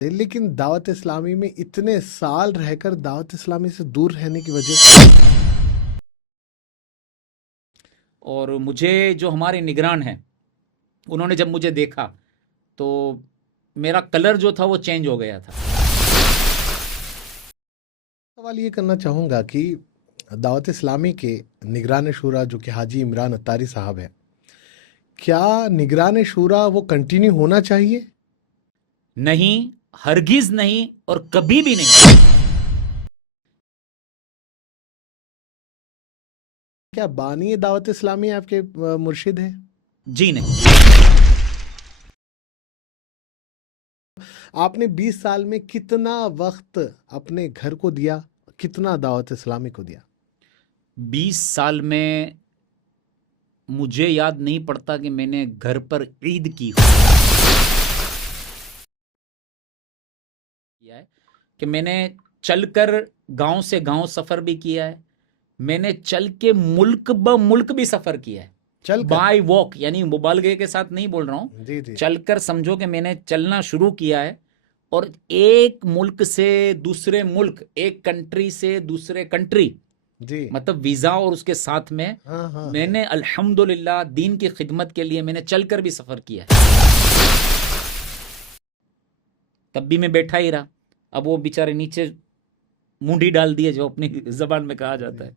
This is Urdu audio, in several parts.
لیکن دعوت اسلامی میں اتنے سال رہ کر دعوت اسلامی سے دور رہنے کی وجہ اور مجھے جو ہمارے نگران ہیں انہوں نے جب مجھے دیکھا تو میرا کلر جو تھا وہ چینج ہو گیا تھا. سوال یہ کرنا چاہوں گا کہ دعوت اسلامی کے نگران شورا جو کہ حاجی عمران اتاری صاحب ہیں، کیا نگران شورا وہ کنٹینیو ہونا چاہیے؟ نہیں، ہرگز نہیں، اور کبھی بھی نہیں. کیا بانی دعوت اسلامی آپ کے مرشد ہیں؟ جی نہیں. آپ نے 20 سال میں کتنا وقت اپنے گھر کو دیا، کتنا دعوت اسلامی کو دیا؟ 20 سال میں مجھے یاد نہیں پڑتا کہ میں نے گھر پر عید کی ہو. کہ میں نے چل کر گاؤں سے گاؤں سفر بھی کیا ہے، میں نے چل کے ملک ملک بھی سفر کیا ہے. چل کر بائی واک، یعنی مبالغے کے ساتھ نہیں بول رہا ہوں. جی جی چل کر سمجھو کہ میں نے چلنا شروع کیا ہے، اور ایک ملک سے دوسرے ملک، ایک کنٹری سے دوسرے کنٹری، جی مطلب ویزا اور اس کے ساتھ میں ہاں میں نے الحمدللہ دین کی خدمت کے لیے میں نے چل کر بھی سفر کیا ہے. تب بھی میں بیٹھا ہی رہا. اب وہ بیچارے نیچے منڈی ڈال دیے، جو اپنی زبان میں کہا جاتا ہے.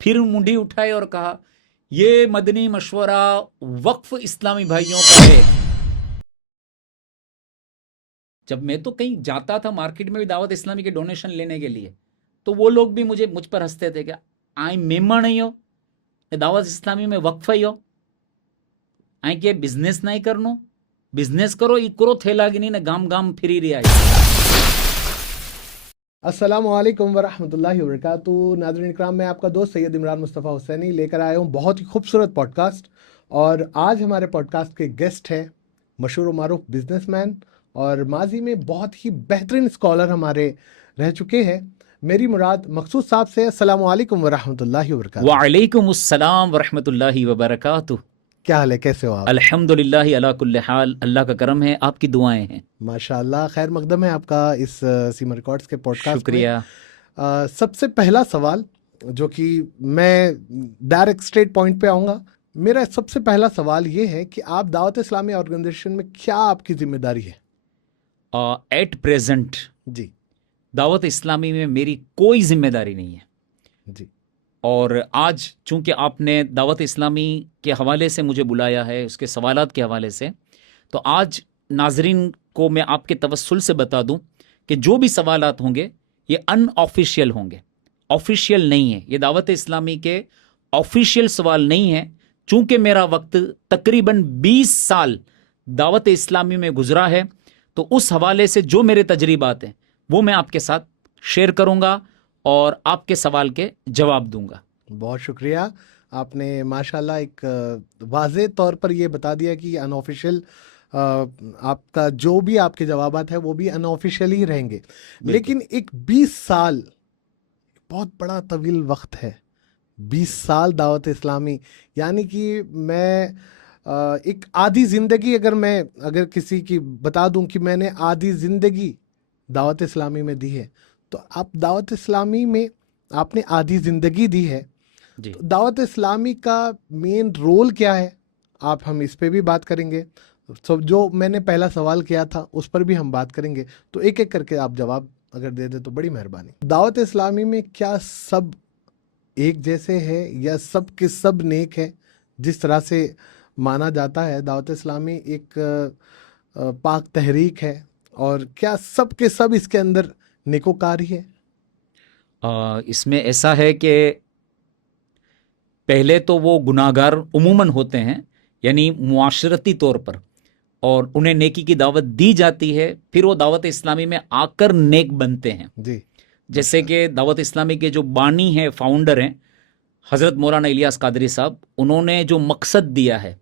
پھر منڈی اٹھائے اور کہا یہ مدنی مشورہ وقف اسلامی بھائیوں کا ہے. جب میں تو کہیں جاتا تھا مارکیٹ میں بھی دعوت اسلامی کے ڈونیشن لینے کے لیے، تو وہ لوگ بھی مجھ پر ہنستے تھے کہ آئیں ممبر نہیں ہو، دعوت اسلامی میں وقف ہی ہو، آئیں کہ بزنس نہیں کرنو، بزنس کرو یہ کرو تھیلا گنی نے گام گام پھری رہی آئی. السلام علیکم ورحمۃ اللہ وبرکاتہ. ناظرین اکرام، میں آپ کا دوست سید عمران مصطفیٰ حسینی لے کر آیا ہوں بہت ہی خوبصورت پوڈ کاسٹ. اور آج ہمارے پوڈ کاسٹ کے گیسٹ ہیں مشہور و معروف بزنس مین اور ماضی میں بہت ہی بہترین اسکالر ہمارے رہ چکے ہیں. میری مراد مقصود صاحب سے. السلام علیکم ورحمۃ اللہ وبرکاتہ. وعلیکم السلام ورحمۃ اللہ وبرکاتہ. کیا حال ہے، کیسے ہو آپ؟ الحمدللہ علی کل حال، اللہ کا کرم ہے، آپ کی دعائیں ہیں. ماشاء اللہ، خیر مقدم ہے آپ کا اس سیما ریکارڈز کے پوڈ کاسٹ میں. شکریہ. سب سے پہلا سوال جو کہ میں ڈائریکٹ اسٹریٹ پوائنٹ پہ آؤں گا، میرا سب سے پہلا سوال یہ ہے کہ آپ دعوت اسلامی آرگنائزیشن میں کیا آپ کی ذمہ داری ہے؟ ایٹ پریزنٹ جی دعوت اسلامی میں میری کوئی ذمہ داری نہیں ہے. جی اور آج چونکہ آپ نے دعوت اسلامی کے حوالے سے مجھے بلایا ہے، اس کے سوالات کے حوالے سے، تو آج ناظرین کو میں آپ کے توسل سے بتا دوں کہ جو بھی سوالات ہوں گے یہ ان آفیشیل ہوں گے، آفیشیل نہیں ہے. یہ دعوت اسلامی کے آفیشیل سوال نہیں ہے. چونکہ میرا وقت تقریباً 20 سال دعوت اسلامی میں گزرا ہے، تو اس حوالے سے جو میرے تجربات ہیں وہ میں آپ کے ساتھ شیئر کروں گا اور آپ کے سوال کے جواب دوں گا. بہت شکریہ. آپ نے ماشاءاللہ ایک واضح طور پر یہ بتا دیا کہ ان آفیشیل آپ کا جو بھی آپ کے جوابات ہیں وہ بھی ان آفیشیل ہی رہیں گے. لیکن ایک 20 سال بہت بڑا طویل وقت ہے. 20 سال دعوت اسلامی، یعنی کہ میں ایک آدھی زندگی اگر کسی کی بتا دوں کہ میں نے آدھی زندگی دعوت اسلامی میں دی ہے، تو آپ دعوت اسلامی میں آپ نے آدھی زندگی دی ہے. جی. تو دعوت اسلامی کا مین رول کیا ہے؟ ہم اس پہ بھی بات کریں گے. جو میں نے پہلا سوال کیا تھا اس پر بھی ہم بات کریں گے. تو ایک ایک کر کے آپ جواب اگر دے دیں تو بڑی مہربانی. دعوت اسلامی میں کیا سب ایک جیسے ہے یا سب کے سب نیک ہے؟ جس طرح سے مانا جاتا ہے دعوت اسلامی ایک پاک تحریک ہے، اور کیا سب کے سب اس کے اندر نیکوکار ہی ہے؟ اس میں ایسا ہے کہ پہلے تو وہ گناہگار عموماً ہوتے ہیں، یعنی معاشرتی طور پر، اور انہیں نیکی کی دعوت دی جاتی ہے، پھر وہ دعوت اسلامی میں آ کر نیک بنتے ہیں. جی. جیسے کہ دعوت اسلامی کے جو بانی ہیں، فاؤنڈر ہیں حضرت مولانا الیاس قادری صاحب، انہوں نے جو مقصد دیا ہے،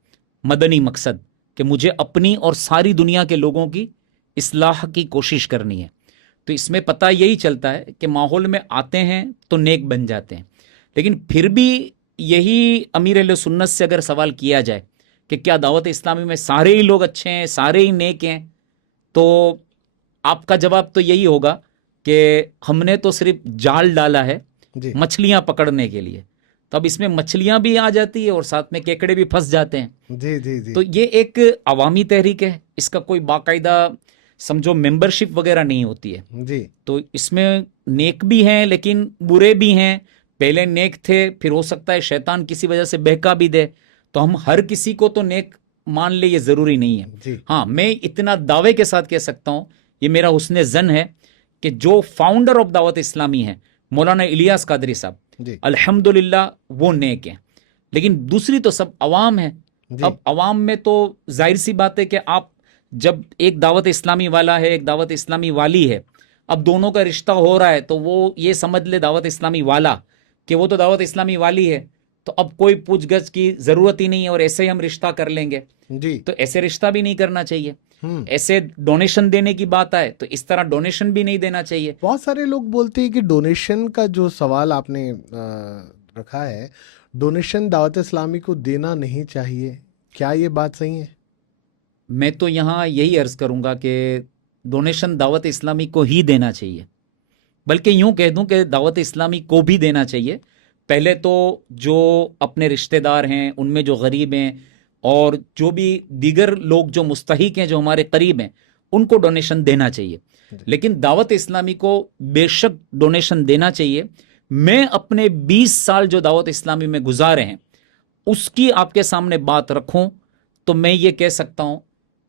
مدنی مقصد، کہ مجھے اپنی اور ساری دنیا کے لوگوں کی اصلاح کی کوشش کرنی ہے. تو اس میں پتہ یہی چلتا ہے کہ ماحول میں آتے ہیں تو نیک بن جاتے ہیں. لیکن پھر بھی یہی امیر اہل سنت سے اگر سوال کیا جائے کہ کیا دعوت اسلامی میں سارے ہی لوگ اچھے ہیں، سارے ہی نیک ہیں، تو آپ کا جواب تو یہی ہوگا کہ ہم نے تو صرف جال ڈالا ہے جی مچھلیاں پکڑنے کے لیے، تو اب اس میں مچھلیاں بھی آ جاتی ہے اور ساتھ میں کیکڑے بھی پھنس جاتے ہیں. جی جی جی تو یہ ایک عوامی تحریک ہے، اس کا کوئی باقاعدہ سمجھو ممبرشپ وغیرہ نہیں ہوتی ہے. جی تو اس میں نیک بھی ہیں لیکن برے بھی ہیں. پہلے نیک تھے، پھر ہو سکتا ہے شیطان کسی وجہ سے بہکا بھی دے، تو ہم ہر کسی کو تو نیک مان لے، یہ ضروری نہیں ہے. جی ہاں میں اتنا دعوے کے ساتھ کہہ سکتا ہوں، یہ میرا حسن ظن ہے کہ جو فاؤنڈر آف دعوت اسلامی ہے مولانا الیاس قادری صاحب، جی الحمدللہ وہ نیک ہیں. لیکن دوسری تو سب عوام ہیں. جی اب عوام میں تو ظاہر سی بات ہے کہ آپ جب ایک دعوت اسلامی والا ہے ایک دعوت اسلامی والی ہے، اب دونوں کا رشتہ ہو رہا ہے تو وہ یہ سمجھ لے دعوت اسلامی والا کہ وہ تو دعوت اسلامی والی ہے، تو اب کوئی پوچھ گچھ کی ضرورت ہی نہیں ہے اور ایسے ہی ہم رشتہ کر لیں گے. جی تو ایسے رشتہ بھی نہیں کرنا چاہیے. ہم ایسے ڈونیشن دینے کی بات آئے تو اس طرح ڈونیشن بھی نہیں دینا چاہیے. بہت سارے لوگ بولتے ہیں کہ ڈونیشن کا جو سوال آپ نے رکھا ہے، ڈونیشن دعوت اسلامی کو دینا نہیں چاہیے، کیا یہ بات صحیح ہے؟ میں تو یہاں یہی عرض کروں گا کہ ڈونیشن دعوت اسلامی کو ہی دینا چاہیے، بلکہ یوں کہہ دوں کہ دعوت اسلامی کو بھی دینا چاہیے. پہلے تو جو اپنے رشتہ دار ہیں، ان میں جو غریب ہیں اور جو بھی دیگر لوگ جو مستحق ہیں، جو ہمارے قریب ہیں، ان کو ڈونیشن دینا چاہیے. لیکن دعوت اسلامی کو بے شک ڈونیشن دینا چاہیے. میں اپنے 20 سال جو دعوت اسلامی میں گزارے ہیں اس کی آپ کے سامنے بات رکھوں تو میں یہ کہہ سکتا ہوں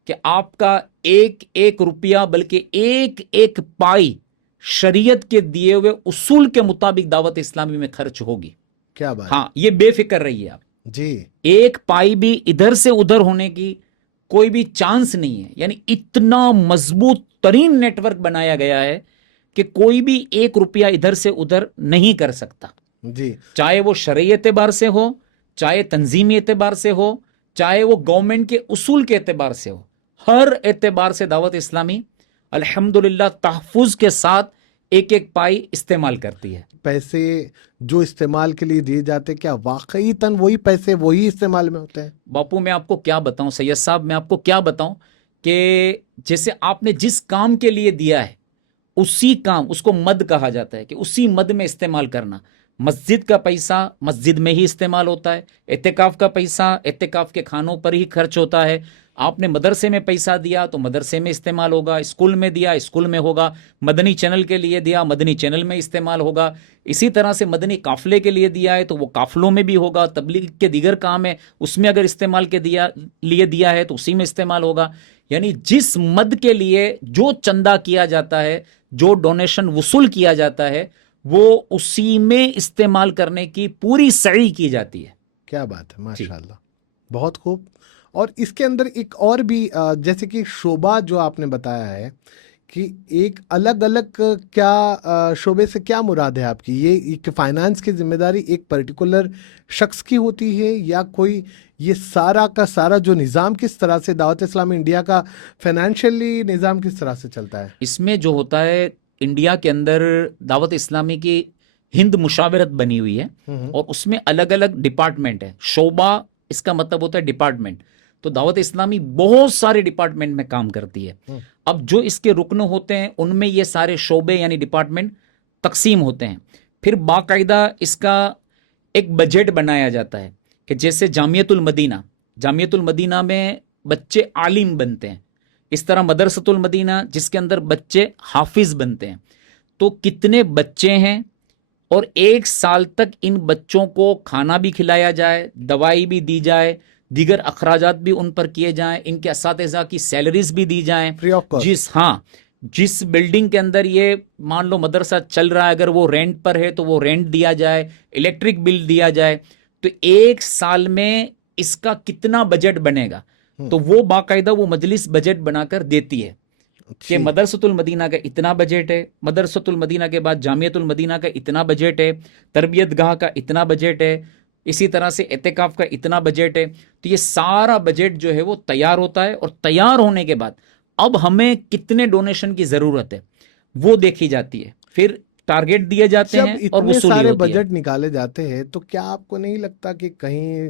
کہ آپ کا ایک ایک روپیہ بلکہ ایک ایک پائی شریعت کے دیے ہوئے اصول کے مطابق دعوت اسلامی میں خرچ ہوگی. کیا بات؟ ہاں یہ بے فکر رہیے آپ. جی ایک پائی بھی ادھر سے ادھر ہونے کی کوئی بھی چانس نہیں ہے. یعنی اتنا مضبوط ترین نیٹ ورک بنایا گیا ہے کہ کوئی بھی ایک روپیہ ادھر سے ادھر نہیں کر سکتا، جی چاہے وہ شرعی اعتبار سے ہو، چاہے تنظیمی اعتبار سے ہو، چاہے وہ گورنمنٹ کے اصول کے اعتبار سے ہو. ہر اعتبار سے دعوت اسلامی الحمدللہ تحفظ کے ساتھ ایک ایک پائی استعمال کرتی ہے. پیسے جو استعمال کے لیے دیے جاتے کیا واقعی تن وہی پیسے وہی استعمال میں ہوتے ہیں؟ باپو میں آپ کو کیا بتاؤں، سید صاحب میں آپ کو کیا بتاؤں کہ جیسے آپ نے جس کام کے لیے دیا ہے اسی کام، اس کو مد کہا جاتا ہے کہ اسی مد میں استعمال کرنا. مسجد کا پیسہ مسجد میں ہی استعمال ہوتا ہے، اعتکاف کا پیسہ اعتکاف کے کھانوں پر ہی خرچ ہوتا ہے. آپ نے مدرسے میں پیسہ دیا تو مدرسے میں استعمال ہوگا، اسکول میں دیا اسکول میں ہوگا، مدنی چینل کے لیے دیا مدنی چینل میں استعمال ہوگا. اسی طرح سے مدنی قافلے کے لیے دیا ہے تو وہ قافلوں میں بھی ہوگا. تبلیغ کے دیگر کام ہے اس میں اگر استعمال کے لیے دیا ہے تو اسی میں استعمال ہوگا. یعنی جس مد کے لیے جو چندہ کیا جاتا ہے، جو ڈونیشن وصول کیا جاتا ہے، وہ اسی میں استعمال کرنے کی پوری سعی کی جاتی ہے. کیا بات ہے، ماشاءاللہ، بہت خوب. اور اس کے اندر ایک اور بھی جیسے کہ شعبہ جو آپ نے بتایا ہے کہ ایک الگ الگ کیا شعبے سے کیا مراد ہے آپ کی؟ یہ کہ فائنانس کی ذمہ داری ایک پرٹیکولر شخص کی ہوتی ہے یا کوئی یہ سارا کا سارا جو نظام کس طرح سے دعوت اسلامی انڈیا کا فائنینشلی نظام کس طرح سے چلتا ہے؟ اس میں جو ہوتا ہے انڈیا کے اندر دعوت اسلامی کی ہند مشاورت بنی ہوئی ہے اور اس میں الگ الگ ڈپارٹمنٹ ہے. شعبہ اس کا مطلب ہوتا ہے ڈپارٹمنٹ. تو دعوت اسلامی بہت سارے ڈپارٹمنٹ میں کام کرتی ہے. اب جو اس کے رکن ہوتے ہیں ان میں یہ سارے شعبے یعنی ڈپارٹمنٹ تقسیم ہوتے ہیں. پھر باقاعدہ اس کا ایک بجٹ بنایا جاتا ہے کہ جیسے جامعۃ المدینہ میں بچے عالم بنتے ہیں، اس طرح مدرسۃ المدینہ جس کے اندر بچے حافظ بنتے ہیں. تو کتنے بچے ہیں اور 1 سال تک ان بچوں کو کھانا بھی کھلایا جائے، دوائی بھی دی جائے، دیگر اخراجات بھی ان پر کیے جائیں، ان کے اساتذہ کی سیلریز بھی دی جائیں. Free of cost. جس بلڈنگ کے اندر یہ مان لو مدرسہ چل رہا ہے اگر وہ رینٹ پر ہے تو وہ رینٹ دیا جائے، الیکٹرک بل دیا جائے. تو 1 سال میں اس کا کتنا بجٹ بنے گا تو وہ باقاعدہ وہ مجلس بجٹ بنا کر دیتی ہے کہ مدرسۃ المدینہ کا اتنا بجٹ ہے، مدرسۃ المدینہ کے بعد جامعۃ المدینہ کا اتنا بجٹ ہے، تربیت گاہ کا اتنا بجٹ ہے، اسی طرح سے اعتکاف کا اتنا بجٹ ہے. تو یہ سارا بجٹ جو ہے وہ تیار ہوتا ہے اور تیار ہونے کے بعد اب ہمیں کتنے ڈونیشن کی ضرورت ہے وہ دیکھی جاتی ہے. پھر ٹارگیٹ دیے جاتے ہیں اور اتنے وصولی سارے ہوتی ہے. بجٹ نکالے جاتے ہیں تو کیا آپ کو نہیں لگتا کہ کہیں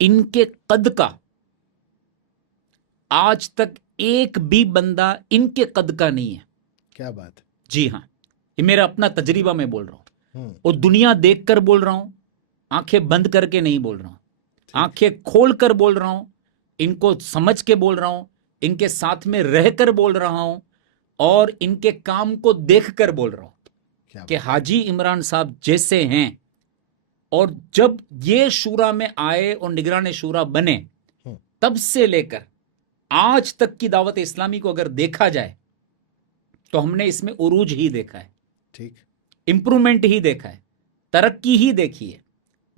ان کے قد کا آج تک ایک بھی بندہ ان کے قد کا نہیں ہے. کیا بات ہے. جی ہاں، یہ میرا اپنا تجربہ میں بول رہا ہوں، ہوں، اور دنیا دیکھ کر بول رہا ہوں، آنکھیں بند کر کے نہیں بول رہا ہوں، آنکھیں کھول کر بول رہا ہوں، ان کو سمجھ کے بول رہا ہوں، ان کے ساتھ میں رہ کر بول رہا ہوں، اور ان کے کام کو دیکھ کر بول رہا ہوں کیا کہ بات. حاجی عمران صاحب جیسے ہیں، اور جب یہ شورا میں آئے اور نگران شورا بنے، ہوں، تب سے لے کر آج تک کی دعوت اسلامی کو اگر دیکھا جائے تو ہم نے اس میں عروج ہی دیکھا ہے، ٹھیک. امپرومنٹ ہی دیکھا ہے، ترقی ہی دیکھی ہے.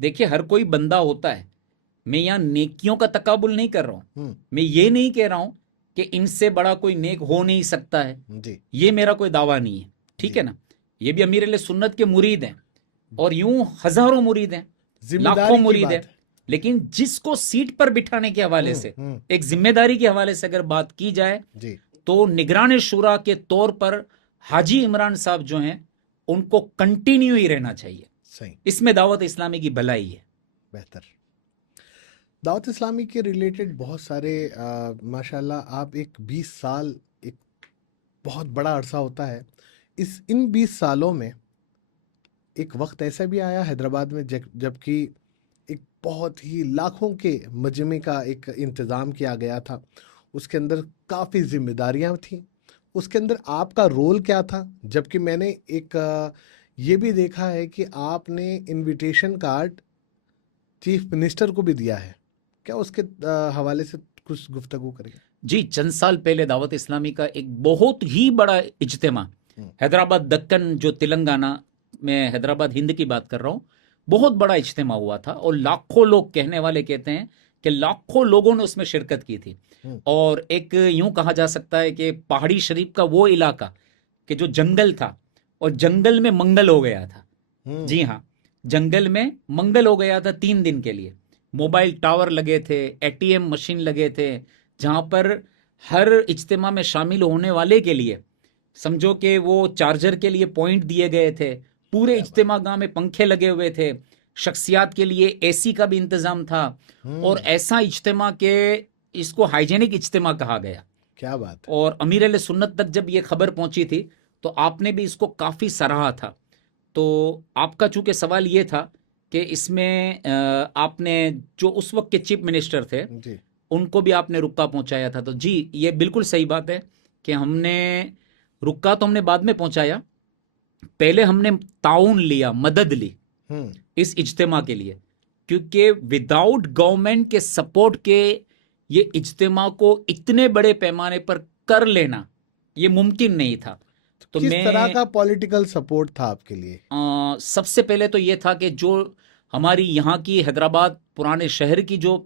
دیکھیے ہر کوئی بندہ ہوتا ہے، میں یہاں نیکیوں کا تقابل نہیں کر رہا ہوں، ہوں، میں یہ نہیں کہہ رہا ہوں کہ ان سے بڑا کوئی نیک ہو نہیں سکتا ہے، جی یہ میرا کوئی دعویٰ نہیں ہے، ٹھیک جی. ہے نا. یہ بھی امیر علیہ سنت کے مرید ہیں، اور یوں ہزاروں مرید ہیں، ذمہ لاکھوں داری کی مرید ہیں، بات ہے. لیکن جس کو سیٹ پر بٹھانے کے حوالے سے، ہوں، ایک ذمہ داری کے حوالے سے اگر بات کی جائے جی تو نگران شورا کے طور پر حاجی عمران صاحب جو ہیں ان کو کنٹینیو ہی رہنا چاہیے. صحیح. اس میں دعوت اسلامی کی بھلائی ہے. بہتر. دعوت اسلامی کے ریلیٹڈ بہت سارے ماشاءاللہ آپ ایک 20 سال ایک بہت بڑا عرصہ ہوتا ہے. ان 20 سالوں میں ایک وقت ایسا بھی آیا حیدرآباد میں جبکہ ایک بہت ہی لاکھوں کے مجمع کا ایک انتظام کیا گیا تھا، اس کے اندر کافی ذمہ داریاں تھیں، اس کے اندر آپ کا رول کیا تھا؟ جبکہ میں نے ایک یہ بھی دیکھا ہے کہ آپ نے انویٹیشن کارڈ چیف منسٹر کو بھی دیا ہے، کیا اس کے حوالے سے کچھ گفتگو کریں؟ جی، چند سال پہلے دعوت اسلامی کا ایک بہت ہی بڑا اجتماع حیدرآباد دکن، جو تلنگانہ میں حیدرآباد ہند کی بات کر رہا ہوں، بہت بڑا اجتماع ہوا تھا، اور لاکھوں لوگ، کہنے والے کہتے ہیں کہ لاکھوں لوگوں نے اس میں شرکت کی تھی. اور ایک یوں کہا جا سکتا ہے کہ پہاڑی شریف کا وہ علاقہ کہ جو جنگل تھا، اور جنگل میں منگل ہو گیا تھا. جی ہاں، جنگل میں منگل ہو گیا تھا 3 دن کے لیے. موبائل ٹاور لگے تھے، ATM مشین لگے تھے، جہاں پر ہر اجتماع میں شامل ہونے والے کے لیے سمجھو کہ وہ چارجر کے لیے پوائنٹ دیے گئے تھے، پورے اجتماع گاہ میں پنکھے لگے ہوئے تھے، شخصیات کے لیے AC کا بھی انتظام تھا، اور ایسا اجتماع کہ اس کو ہائیجینک اجتماع کہا گیا. کیا بات. اور امیر علیہ سنت تک جب یہ خبر پہنچی تھی تو آپ نے بھی اس کو کافی سراہا تھا. تو آپ کا چونکہ سوال یہ تھا کہ اس میں آپ نے جو اس وقت کے چیف منسٹر تھے جی ان کو بھی آپ نے رکا پہنچایا تھا. تو جی، یہ بالکل صحیح بات ہے کہ ہم نے رکا تو ہم نے بعد میں پہنچایا، پہلے ہم نے تعاون لیا، مدد لی اس اجتماع کے لیے، کیونکہ وداؤٹ گورنمنٹ کے سپورٹ کے یہ اجتماع کو اتنے بڑے پیمانے پر کر لینا یہ ممکن نہیں تھا. تو کس طرح کا پولیٹیکل سپورٹ تھا آپ کے لیے؟ سب سے پہلے تو یہ تھا کہ جو ہماری یہاں کی حیدرآباد پرانے شہر کی جو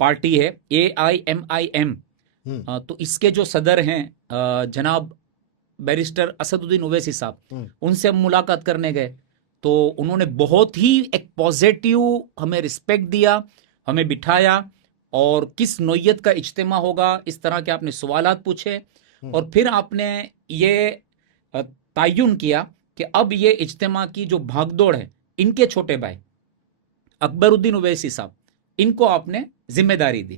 پارٹی ہے AIMIM، تو اس کے جو صدر ہیں جناب بیرسٹر اسد الدین اویسی صاحب، ان سے ہم ملاقات کرنے گئے. تو انہوں نے بہت ہی ایک پازیٹیو ہمیں رسپیکٹ دیا، ہمیں بٹھایا، اور کس نوعیت کا اجتماع ہوگا اس طرح کے آپ نے سوالات پوچھے، اور پھر آپ نے یہ تعین کیا کہ اب یہ اجتماع کی جو بھاگ دوڑ ہے، ان کے چھوٹے بھائی اکبر الدین اویسی صاحب، ان کو آپ نے ذمہ داری دی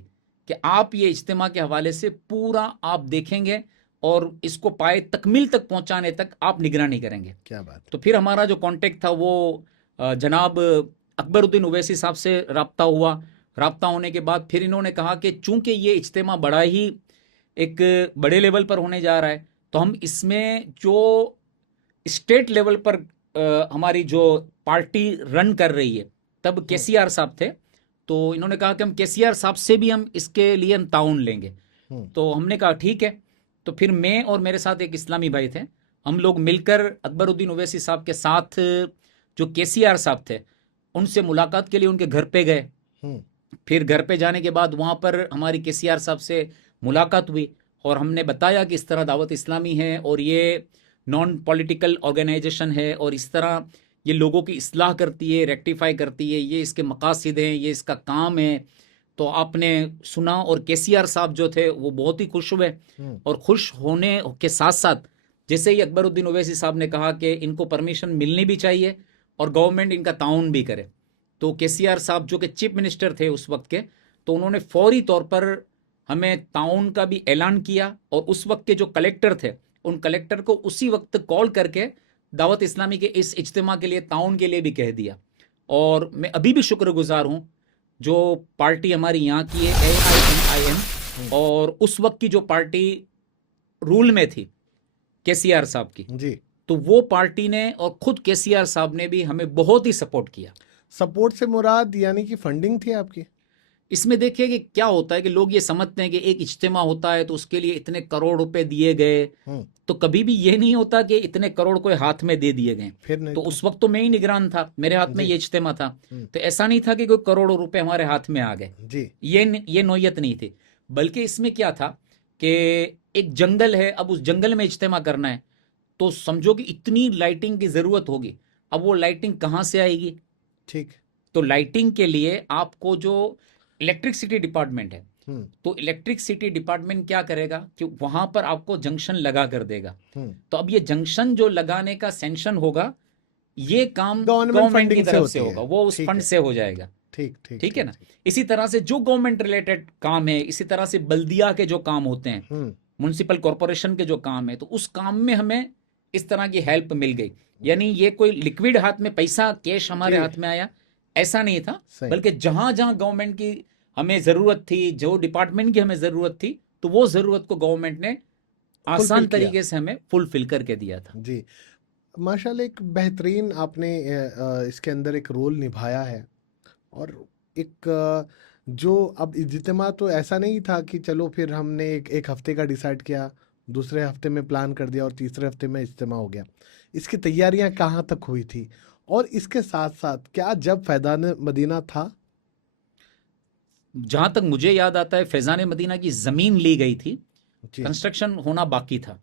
کہ آپ یہ اجتماع کے حوالے سے پورا آپ دیکھیں گے اور اس کو پائے تکمیل تک پہنچانے تک آپ نگرانی کریں گے. کیا بات. تو پھر ہمارا جو کانٹیکٹ تھا وہ جناب اکبر الدین اویسی صاحب سے رابطہ ہوا. رابطہ ہونے کے بعد پھر انہوں نے کہا کہ چونکہ یہ اجتماع بڑا ہی ایک بڑے لیول پر ہونے جا رہا ہے، تو ہم اس میں جو اسٹیٹ لیول پر ہماری جو پارٹی رن کر رہی ہے، تب KCR صاحب تھے، تو انہوں نے کہا کہ ہم KCR صاحب سے بھی ہم اس کے لیے ہم تعاون لیں گے. تو ہم نے کہا ٹھیک ہے. تو پھر میں اور میرے ساتھ ایک اسلامی بھائی تھے، ہم لوگ مل کر اکبر الدین اویسی صاحب کے ساتھ جو KCR صاحب تھے ان سے ملاقات کے لیے ان کے گھر پہ گئے. پھر گھر پہ جانے کے بعد وہاں پر ہماری KCR صاحب سے ملاقات ہوئی، اور ہم نے بتایا کہ اس طرح دعوت اسلامی ہے اور یہ نان پولیٹیکل آرگنائزیشن ہے، اور اس طرح یہ لوگوں کی اصلاح کرتی ہے، ریکٹیفائی کرتی ہے، یہ اس کے مقاصد ہیں، یہ اس کا کام ہے. تو آپ نے سنا، اور KCR صاحب جو تھے وہ بہت ہی خوش ہوئے، اور خوش ہونے کے ساتھ ساتھ جیسے ہی اکبر الدین اویسی صاحب نے کہا کہ ان کو پرمیشن ملنی بھی چاہیے اور گورنمنٹ ان کا تعاون بھی کرے، تو KCR صاحب جو کہ چیف منسٹر تھے اس وقت کے، تو انہوں نے فوری طور پر ہمیں تعاون کا بھی اعلان کیا، اور اس وقت کے جو کلیکٹر تھے ان کلیکٹر کو اسی وقت کال کر کے دعوت اسلامی کے اس اجتماع کے لیے تعاون کے لیے بھی کہہ دیا. اور میں ابھی بھی شکر گزار ہوں جو پارٹی ہماری یہاں کی ہے AIMIM، اور اس وقت کی جو پارٹی رول میں تھی KCR صاحب کی، جی. تو وہ پارٹی نے اور خود KCR صاحب نے بھی ہمیں بہت ہی سپورٹ کیا. سپورٹ سے مراد یعنی کہ فنڈنگ تھی آپ کی؟ اس میں دیکھیے کہ کیا ہوتا ہے کہ لوگ یہ سمجھتے ہیں کہ ایک اجتماع ہوتا ہے تو اس کے لیے اتنے کروڑ روپے دیے گئے، تو کبھی بھی یہ نہیں ہوتا کہ اتنے کروڑ کوئی ہاتھ میں دے دیے گئے. پھر نہیں تو اس وقت تو میں ہی نگران تھا، میرے ہاتھ میں یہ اجتماع تھا، تو ایسا نہیں تھا کہ کوئی کروڑوں روپے ہمارے ہاتھ میں آ گئے. جی. یہ نوعیت نہیں تھی، بلکہ اس میں کیا تھا کہ ایک جنگل ہے، اب اس جنگل میں اجتماع کرنا ہے تو سمجھو کہ اتنی لائٹنگ کی ضرورت ہوگی. اب وہ لائٹنگ کہاں سے آئے گی؟ ٹھیک. تو لائٹنگ کے لیے آپ کو جو الیکٹرکسٹی ڈپارٹمنٹ ہے، تو الیکٹرکسٹی ڈپارٹمنٹ کیا کرے گا کہ وہاں پر آپ کو جنکشن لگا کر دے گا. تو اب یہ جنکشن جو لگانے کا سینکشن ہوگا، یہ کام گورنمنٹ کی طرف سے ہوگا، وہ اس فنڈ سے ہو جائے گا. ٹھیک ہے نا. اسی طرح سے جو گورنمنٹ ریلیٹڈ کام ہے، اسی طرح سے بلدیہ کے جو کام ہوتے ہیں، میونسپل کارپوریشن کے جو کام ہے، تو اس کام میں ہمیں اس طرح کی ہیلپ مل گئی. یعنی یہ کوئی لکوڈ ہاتھ میں پیسہ کیش ہمارے ہاتھ میں آیا ایسا نہیں تھا، بلکہ جہاں جہاں گورنمنٹ کی ہمیں ضرورت تھی، جو ڈپارٹمنٹ کی ہمیں ضرورت تھی، تو وہ ضرورت کو گورنمنٹ نے آسان طریقے سے ہمیں فلفل کر کے دیا تھا. جی ماشاءاللہ، ایک بہترین آپ نے اس کے اندر ایک رول نبھایا ہے. اور ایک جو اب اجتماع تو ایسا نہیں تھا کہ چلو پھر ہم نے ایک ہفتے کا ڈیسائیڈ کیا، دوسرے ہفتے میں پلان کر دیا اور تیسرے ہفتے میں اجتماع ہو گیا. اس کی تیاریاں کہاں تک ہوئی تھی؟ اور اس کے ساتھ ساتھ کیا جب فیضان مدینہ تھا؟ جہاں تک مجھے یاد آتا ہے فیضان مدینہ کی زمین لی گئی تھی، کنسٹرکشن ہونا باقی تھا.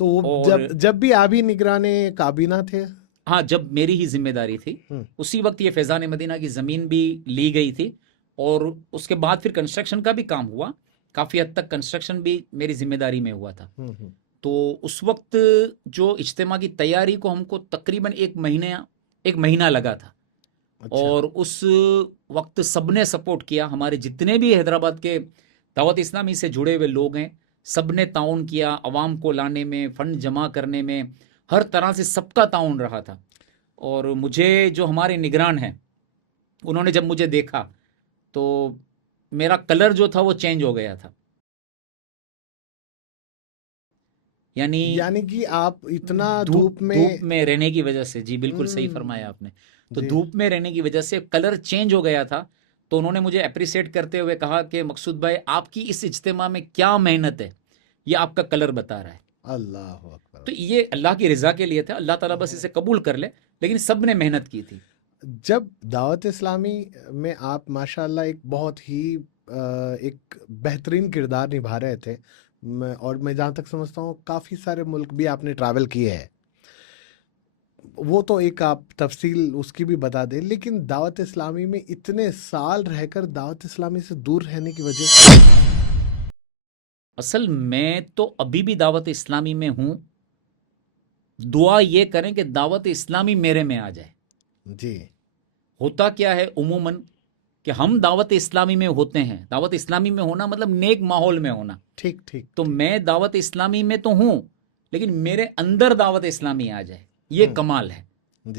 تو جب بھی آپ ہی نگران کابینہ تھے؟ ہاں، جب میری ہی ذمہ داری تھی اسی وقت یہ فیضان مدینہ کی زمین بھی لی گئی تھی، اور اس کے بعد پھر کنسٹرکشن کا بھی کام ہوا. کافی حد تک کنسٹرکشن بھی میری ذمہ داری میں ہوا تھا. تو اس وقت جو اجتماع کی تیاری کو ہم کو تقریباً ایک مہینہ لگا تھا. اور اس وقت سب نے سپورٹ کیا، ہمارے جتنے بھی حیدرآباد کے دعوت اسلامی سے جڑے ہوئے لوگ ہیں سب نے تعاون کیا، عوام کو لانے میں، فنڈ جمع کرنے میں، ہر طرح سے سب کا تعاون رہا تھا. اور مجھے جو ہمارے نگران ہیں انہوں نے جب مجھے دیکھا تو میرا کلر جو تھا وہ چینج ہو گیا تھا. یعنی کہ آپ اتنا دھوپ میں رہنے کی وجہ سے، جی بالکل صحیح فرمایا آپ نے، تو دھوپ میں رہنے کی وجہ سے کلر چینج ہو گیا تھا. تو انہوں نے مجھے اپریسیٹ کرتے ہوئے کہا کہ مقصود بھائی آپ کی اس اجتماع میں کیا محنت ہے، یہ آپ کا کلر بتا رہا ہے. اللہ اکبر. تو یہ اللہ کی رضا کے لیے تھا، اللہ تعالیٰ بس اسے قبول کر لے، لیکن سب نے محنت کی تھی. جب دعوت اسلامی میں آپ ماشاءاللہ ایک بہت ہی ایک بہترین کردار نبھا رہے تھے، اور میں جہاں تک سمجھتا ہوں کافی سارے ملک بھی آپ نے ٹریول کیے ہیں، وہ تو ایک آپ تفصیل اس کی بھی بتا دیں، لیکن دعوت اسلامی میں اتنے سال رہ کر دعوت اسلامی سے دور رہنے کی وجہ سے؟ اصل میں تو ابھی بھی دعوت اسلامی میں ہوں. دعا یہ کریں کہ دعوت اسلامی میرے میں آ جائے. جی. ہوتا کیا ہے عموماً کہ ہم دعوت اسلامی میں ہوتے ہیں، دعوت اسلامی میں ہونا مطلب نیک ماحول میں ہونا. ٹھیک. تو میں دعوت اسلامی میں تو ہوں، لیکن میرے اندر دعوت اسلامی آ جائے، یہ کمال ہے.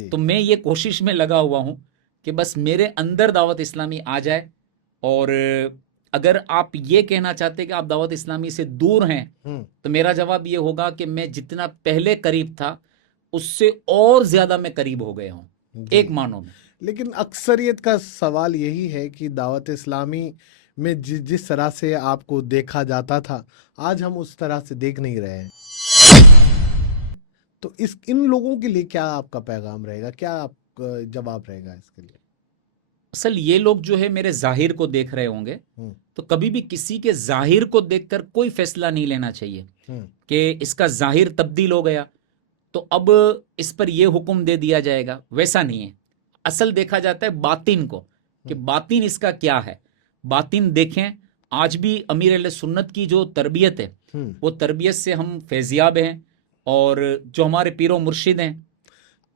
تو میں یہ کوشش میں لگا ہوا ہوں کہ بس میرے اندر دعوت اسلامی آ جائے. اور اگر آپ یہ کہنا چاہتے کہ آپ دعوت اسلامی سے دور ہیں تو میرا جواب یہ ہوگا کہ میں جتنا پہلے قریب تھا اس سے اور زیادہ میں قریب ہو گیا ہوں ایک معنوں میں. لیکن اکثریت کا سوال یہی ہے کہ دعوت اسلامی میں جس طرح سے آپ کو دیکھا جاتا تھا آج ہم اس طرح سے دیکھ نہیں رہے ہیں. تو ان لوگوں کے لیے کیا آپ کا پیغام رہے گا، کیا آپ کا جواب رہے گا اس کے لیے؟ اصل یہ لوگ جو ہے میرے ظاہر کو دیکھ رہے ہوں گے، تو کبھی بھی کسی کے ظاہر کو دیکھ کر کوئی فیصلہ نہیں لینا چاہیے کہ اس کا ظاہر تبدیل ہو گیا تو اب اس پر یہ حکم دے دیا جائے گا. ویسا نہیں ہے. اصل دیکھا جاتا ہے باطن کو کہ باطن اس کا کیا ہے. باطن دیکھیں. آج بھی امیر اہل سنت کی جو تربیت ہے وہ تربیت سے ہم فیضیاب ہیں، اور جو ہمارے پیر و مرشد ہیں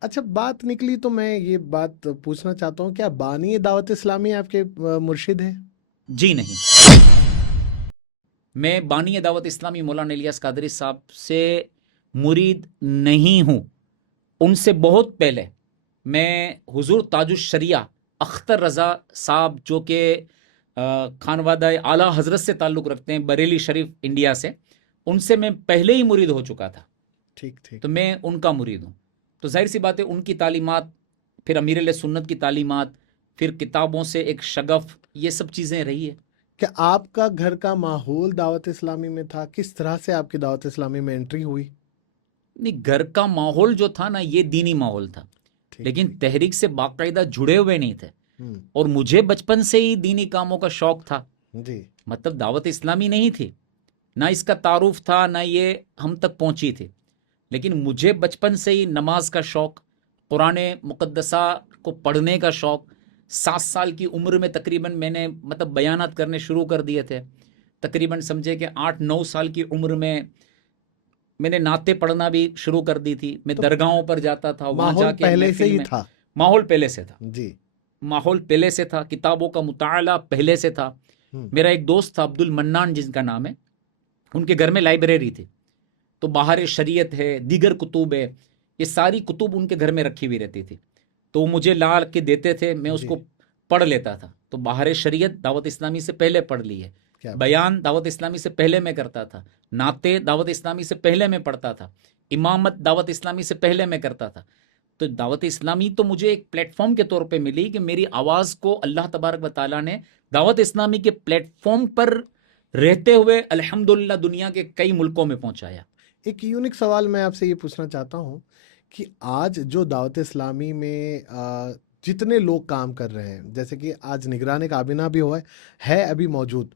اچھا بات نکلی تو میں یہ بات پوچھنا چاہتا ہوں، کیا بانی دعوت اسلامی آپ کے مرشد ہیں؟ جی نہیں، میں بانی دعوت اسلامی مولانا الیاس قادری صاحب سے مرید نہیں ہوں. ان سے بہت پہلے میں حضور تاج الشریعہ اختر رضا صاحب جو کہ خانوادہ اعلیٰ حضرت سے تعلق رکھتے ہیں، بریلی شریف انڈیا سے، ان سے میں پہلے ہی مرید ہو چکا تھا. ٹھیک ٹھیک. تو میں ان کا مرید ہوں. تو ظاہر سی بات ہے ان کی تعلیمات، پھر امیر علیہ سنت کی تعلیمات، پھر کتابوں سے ایک شغف، یہ سب چیزیں رہی ہے. کہ آپ کا گھر کا ماحول دعوت اسلامی میں تھا، کس طرح سے آپ کی دعوت اسلامی میں انٹری ہوئی؟ نہیں، گھر کا ماحول جو تھا نا یہ دینی ماحول تھا، لیکن تحریک سے باقاعدہ جڑے ہوئے نہیں تھے. اور مجھے بچپن سے ہی دینی کاموں کا شوق تھا. جی. مطلب دعوت اسلامی نہیں تھی، نہ اس کا تعارف تھا، نہ یہ ہم تک پہنچی تھی، لیکن مجھے بچپن سے ہی نماز کا شوق، قرآن مقدسہ کو پڑھنے کا شوق. 7 سال کی عمر میں تقریباً میں نے مطلب بیانات کرنے شروع کر دیے تھے. تقریباً سمجھے کہ 8-9 سال کی عمر میں نے نعتیں پڑھنا بھی شروع کر دی تھی. میں درگاہوں پر جاتا تھا، وہاں جا ماحول کے پہلے سے محفل ہی میں. تھا. ماحول پہلے سے تھا. جی. ماحول پہلے سے تھا، کتابوں کا مطالعہ پہلے سے تھا. میرا ایک دوست تھا عبد المنان جن کا نام ہے، ان کے گھر میں لائبریری تھی، تو باہر شریعت ہے، دیگر کتب ہے، یہ ساری کتب ان کے گھر میں رکھی ہوئی رہتی تھی. تو وہ مجھے لا کے دیتے تھے، میں اس کو پڑھ لیتا تھا. تو باہر شریعت دعوت اسلامی سے پہلے پڑھ لی ہے، بیان دعوت اسلامی سے پہلے میں کرتا تھا، نعتیں دعوت اسلامی سے پہلے میں پڑھتا تھا، امامت دعوت اسلامی سے پہلے میں کرتا تھا. تو دعوت اسلامی تو مجھے ایک پلیٹ فارم کے طور پہ ملی کہ میری آواز کو اللہ تبارک و تعالیٰ نے دعوت اسلامی کے پلیٹ فارم پر رہتے ہوئے الحمدللہ دنیا کے کئی ملکوں میں پہنچایا. ایک یونیک سوال میں آپ سے یہ پوچھنا چاہتا ہوں کہ آج جو دعوت اسلامی میں جتنے لوگ کام کر رہے ہیں، جیسے کہ آج نگران کابینہ بھی ہے ابھی موجود،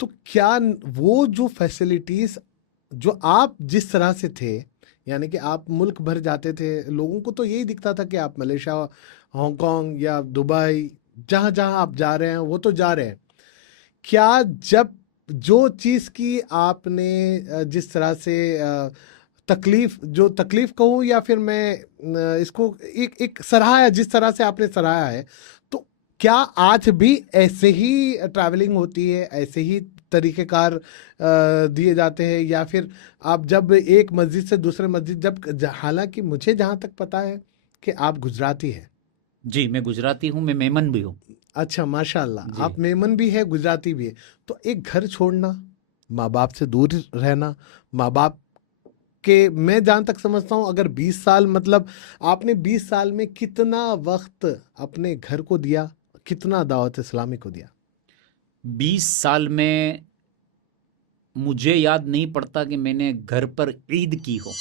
تو کیا وہ جو فیسلٹیز جو آپ جس طرح سے تھے، یعنی کہ آپ ملک بھر جاتے تھے، لوگوں کو تو یہی دکھتا تھا کہ آپ ملیشیا، ہانگ کانگ یا دبئی، جہاں جہاں آپ جا رہے ہیں وہ تو جا رہے ہیں، کیا جب جو چیز کی آپ نے جس طرح سے تکلیف کہوں یا پھر میں اس کو ایک سراہا، جس طرح سے آپ نے سراہا ہے، تو کیا آج بھی ایسے ہی ٹریولنگ ہوتی ہے، ایسے ہی طریقہ کار دیے جاتے ہیں، یا پھر آپ جب ایک مسجد سے دوسرے مسجد حالانکہ مجھے جہاں تک پتا ہے کہ آپ گجراتی ہیں؟ جی میں گجراتی ہوں، میں میمن بھی ہوں. اچھا ماشاء اللہ، آپ میمن بھی ہے، گجراتی بھی ہے. تو ایک گھر چھوڑنا، ماں باپ سے دور رہنا، ماں باپ کے، میں جہاں تک سمجھتا ہوں اگر 20 سال، مطلب آپ نے 20 سال میں کتنا وقت اپنے گھر کو دیا، کتنا دعوت اسلامی کو دیا؟ 20 سال میں مجھے یاد نہیں پڑتا کہ میں نے گھر پر عید کی ہو.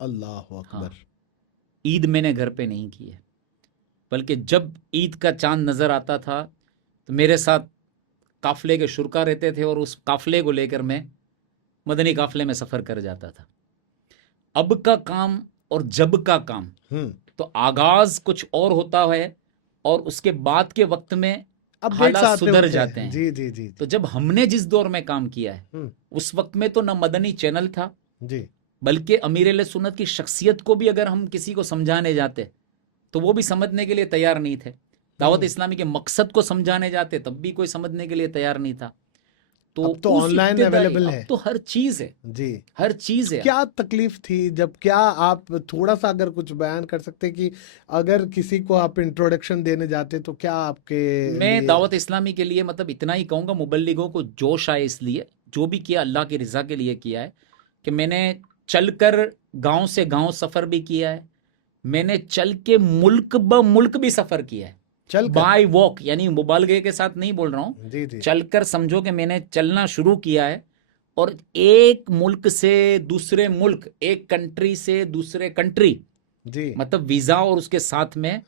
اللہ اکبر. عید میں نے گھر پہ نہیں کی ہے، بلکہ جب عید کا چاند نظر آتا تھا تو میرے ساتھ قافلے کے شرکا رہتے تھے، اور اس قافلے کو لے کر میں مدنی قافلے میں سفر کر جاتا تھا. اب کا کام اور جب کا کام تو آغاز کچھ اور ہوتا ہے، اور اس کے بعد کے وقت میں حالات سدھر جاتے ہیں. جی جی جی. تو جب ہم نے جس دور میں کام کیا ہے اس وقت میں تو نہ مدنی چینل تھا، جی، بلکہ امیر علیہ سنت کی شخصیت کو بھی اگر ہم کسی کو سمجھانے جاتے تو وہ بھی سمجھنے کے لیے تیار نہیں تھے. دعوت اسلامی کے مقصد کو سمجھانے جاتے تب بھی کوئی سمجھنے کے لیے تیار نہیں تھا. اب تو آن لائن اویلیبل ہے، اب تو ہر چیز ہے. جی ہر چیز ہے. کیا تکلیف تھی جب، کیا آپ تھوڑا سا اگر کچھ بیان کر سکتے کہ اگر کسی کو آپ انٹروڈکشن دینے جاتے تو کیا آپ کے میں دعوت اسلامی کے لیے مطلب اتنا ہی کہوں گا، مبلغوں کو جوش آئے، اس لیے جو بھی کیا اللہ کی رضا کے لیے کیا ہے، کہ میں نے چل کر گاؤں سے گاؤں سفر بھی کیا ہے، میں نے چل کے ملک ملک بھی سفر کیا ہے، بائی واک، یعنی مبالغے کے ساتھ نہیں بول رہا ہوں، جی جی، چل کر سمجھو کہ میں نے چلنا شروع کیا ہے، اور ایک ملک سے دوسرے ملک، ایک کنٹری سے دوسرے کنٹری، جی مطلب ویزا اور اس کے ساتھ میں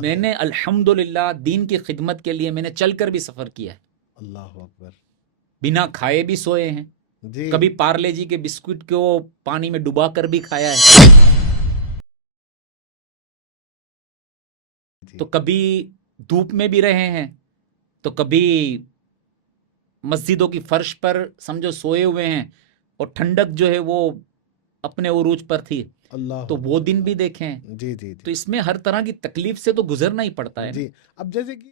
میں نے الحمدللہ دین کی خدمت کے لیے میں نے چل کر بھی سفر کیا ہے. اللہ اکبر. بنا کھائے بھی سوئے ہیں، جی. کبھی پارلے جی کے بسکٹ کو پانی میں ڈبا کر بھی کھایا ہے، تو کبھی دھوپ میں بھی رہے ہیں، تو کبھی مسجدوں کی فرش پر سمجھو سوئے ہوئے ہیں، اور ٹھنڈک جو ہے وہ اپنے عروج پر تھی اللہ تو وہ دن بھی دیکھیں. جی جی تو جی اس میں ہر طرح کی تکلیف سے تو گزرنا ہی پڑتا ہے. جی. اب جیسے کہ